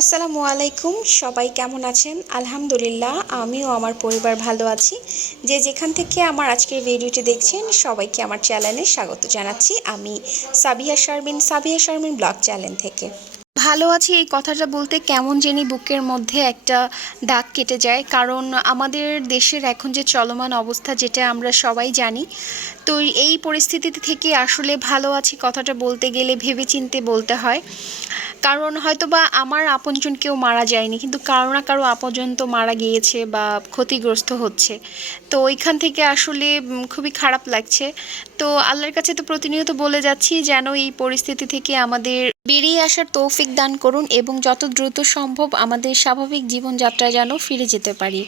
আসসালামু আলাইকুম। সবাই কেমন আছেন? আলহামদুলিল্লাহ, আমিও আমার পরিবার ভালো আছি। যে যেখান থেকে আমার আজকের ভিডিওটি দেখছেন সবাইকে আমার চ্যানেলে স্বাগত জানাচ্ছি। আমি সাবিয়া শারমিন ব্লগ চ্যানেল থেকে। ভালো আছি এই কথাটা বলতে কেমন জানি বুকের মধ্যে একটা দাগ কেটে যায়, কারণ আমাদের দেশের এখন যে চলমান অবস্থা যেটা আমরা সবাই জানি। তো এই পরিস্থিতি থেকে আসলে ভালো আছি কথাটা বলতে গেলে ভেবেচিন্তে বলতে হয়, কারণ হয়তোবা আমার আপনজন কেউ মারা যায়নি, কিন্তু কারো না কারো আপনজন তো মারা গিয়েছে বা ক্ষতিগ্রস্ত হচ্ছে। তো ওইখান থেকে আসলে খুবই খারাপ লাগছে। তো আল্লাহর কাছে তো প্রতিনিয়ত বলে যাচ্ছি যেন এই পরিস্থিতি থেকে আমাদের বেরিয়ে আসার তৌফিক দান করুন এবং যত দ্রুত সম্ভব আমাদের স্বাভাবিক জীবনযাত্রায় যেন ফিরে যেতে পারি।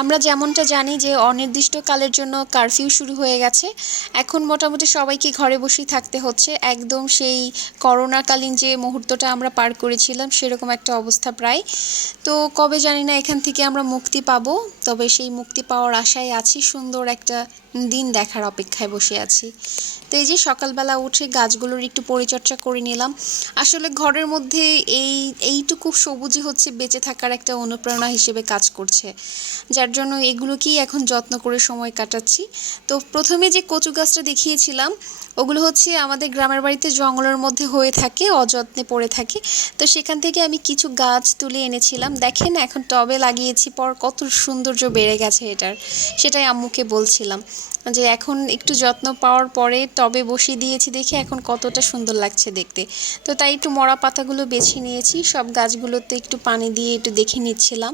আমরা যেমনটা জানি যে অনির্দিষ্টকালের জন্য কারফিউ শুরু হয়ে গেছে। এখন মোটামুটি সবাইকে ঘরে বসেই থাকতে হচ্ছে, একদম সেই করোনাকালীন যে মুহূর্তটা আমরা পার করেছিলাম সেরকম একটা অবস্থা প্রায়। তো কবে জানি না এখান থেকে আমরা মুক্তি পাবো, তবে সেই মুক্তি পাওয়ার আশায় আছি, সুন্দর একটা দিন দেখার অপেক্ষায় বসে আছি। তো এই যে সকালবেলা উঠে গাছগুলোর একটু পরিচর্যা করে নিলাম। আসলে ঘরের মধ্যে এইটুকু সবুজই হচ্ছে বেঁচে থাকার একটা অনুপ্রেরণা হিসেবে কাজ করছে, যার জন্য এগুলোকেই এখন যত্ন করে সময় কাটাচ্ছি। তো প্রথমে যে কচু গাছটা দেখিয়েছিলাম ওগুলো হচ্ছে আমাদের গ্রামের বাড়িতে জঙ্গলের মধ্যে হয়ে থাকে, অযত্নে পড়ে থাকে। তো সেখান থেকে আমি কিছু গাছ তুলে এনেছিলাম, দেখেন এখন টবে লাগিয়েছি পর কত সৌন্দর্য বেড়ে গেছে এটার। সেটাই আম্মুকে বলছিলাম যে এখন একটু যত্ন পাওয়ার পরে টবে বসিয়ে দিয়েছি দেখে এখন কতটা সুন্দর লাগছে দেখতে। তো তাই একটু মরা পাতাগুলো বেছে নিয়েছি, সব গাছগুলোতে একটু পানি দিয়ে একটু দেখে নিচ্ছিলাম।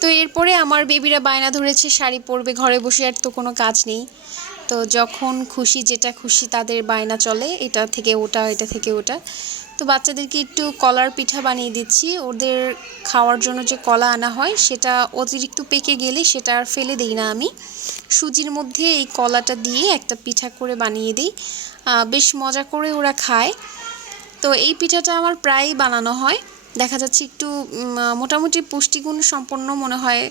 তো এরপরে আমার বেবিরা বায়না ধরেছে শাড়ি পরবে, ঘরে বসে আর তো কোনো কাজ নেই। তো যখন খুশি যেটা খুশি তাদের বায়না চলে, এটা থেকে ওটা এটা থেকে ওটা। তো বাচ্চাদেরকে একটু কলার পিঠা বানিয়ে দিচ্ছি, ওদের খাওয়ার জন্য যে কলা আনা হয় সেটা অতিরিক্ত পেকে গেলে সেটা আর ফেলে দিই না, আমি সুজির মধ্যে এই কলাটা দিয়ে একটা পিঠা করে বানিয়ে দিই। বেশ মজা করে ওরা খায়। তো এই পিঠাটা আমার প্রায়ই বানানো হয়, দেখা যাচ্ছে একটু মোটামুটি পুষ্টিগুণ সম্পন্ন মনে হয়।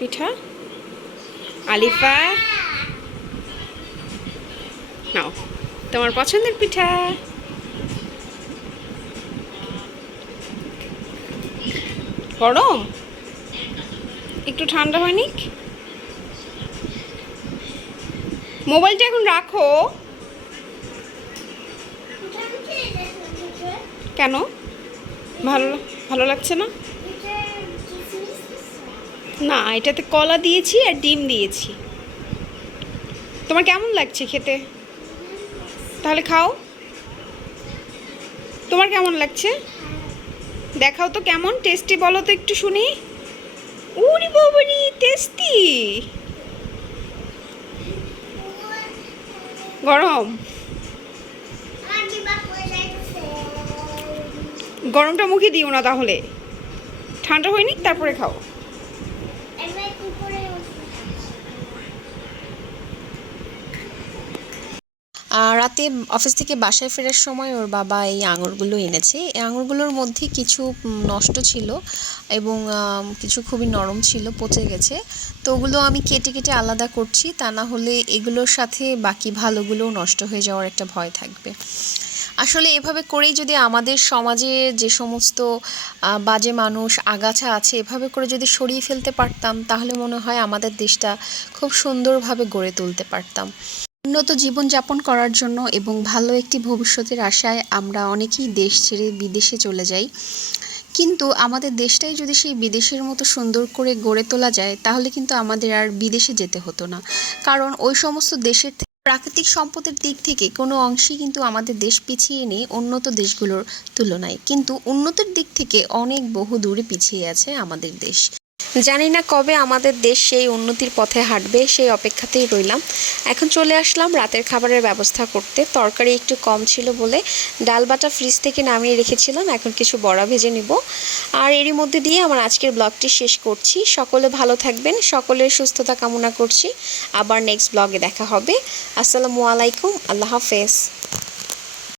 পিঠা আলিফা নাও, তোমার পছন্দের পিঠা। গরম, একটু ঠান্ডা হয়নি। মোবাইলটা এখন রাখো। কেন ভালো ভালো লাগছে না? না, এটাতে কলা দিয়েছি আর ডিম দিয়েছি। তোমার কেমন লাগছে খেতে? তাহলে খাও। তোমার কেমন লাগছে দেখাও তো, কেমন টেস্টি বলো তো একটু শুনি। উরি বাবারি, টেস্টি। গরম, গরমটা মুখে দিও না, তাহলে ঠান্ডা হয়নি তারপরে খাও। রাতে অফিস থেকে বাসায় ফেরার সময় ওর বাবা এই আঙুরগুলো এনেছে। এই আঙুরগুলোর মধ্যে কিছু নষ্ট ছিল এবং কিছু খুবই নরম ছিল, পচে গেছে। তো ওগুলো আমি কেটে কেটে আলাদা করছি, তা না হলে এগুলোর সাথে বাকি ভালোগুলোও নষ্ট হয়ে যাওয়ার একটা ভয় থাকবে। আসলে এভাবে করেই যদি আমাদের সমাজে যে সমস্ত বাজে মানুষ আগাছা আছে এভাবে করে যদি সরিয়ে ফেলতে পারতাম, তাহলে মনে হয় আমাদের দেশটা খুব সুন্দরভাবে গড়ে তুলতে পারতাম। উন্নত জীবনযাপন করার জন্য এবং ভালো একটি ভবিষ্যতের আশায় আমরা অনেকেই দেশ ছেড়ে বিদেশে চলে যাই, কিন্তু আমাদের দেশটাই যদি সেই বিদেশের মতো সুন্দর করে গড়ে তোলা যায় তাহলে কিন্তু আমাদের আর বিদেশে যেতে হতো না। কারণ ওই সমস্ত দেশের প্রাকৃতিক সম্পদের দিক থেকে কোনো অংশেই কিন্তু আমাদের দেশ পিছিয়ে নেই উন্নত দেশগুলোর তুলনায়, কিন্তু উন্নতির দিক থেকে অনেক বহু দূরে পিছিয়ে আছে আমাদের দেশ। জানি না কবে আমাদের দেশ সেই উন্নতির পথে হাঁটবে, সেই অপেক্ষাতেই রইলাম। এখন চলে আসলাম রাতের খাবারের ব্যবস্থা করতে। তরকারি একটু কম ছিল বলে ডাল বাটা ফ্রিজ থেকে নামিয়ে রেখেছিলাম, এখন কিছু বড়া ভেজে নিব। আর এরই মধ্যে দিয়ে আমার আজকের ব্লগটি শেষ করছি। সকলে ভালো থাকবেন, সকলের সুস্থতা কামনা করছি। আবার নেক্সট ব্লগে দেখা হবে। আসসালামু আলাইকুম, আল্লাহ হাফেজ।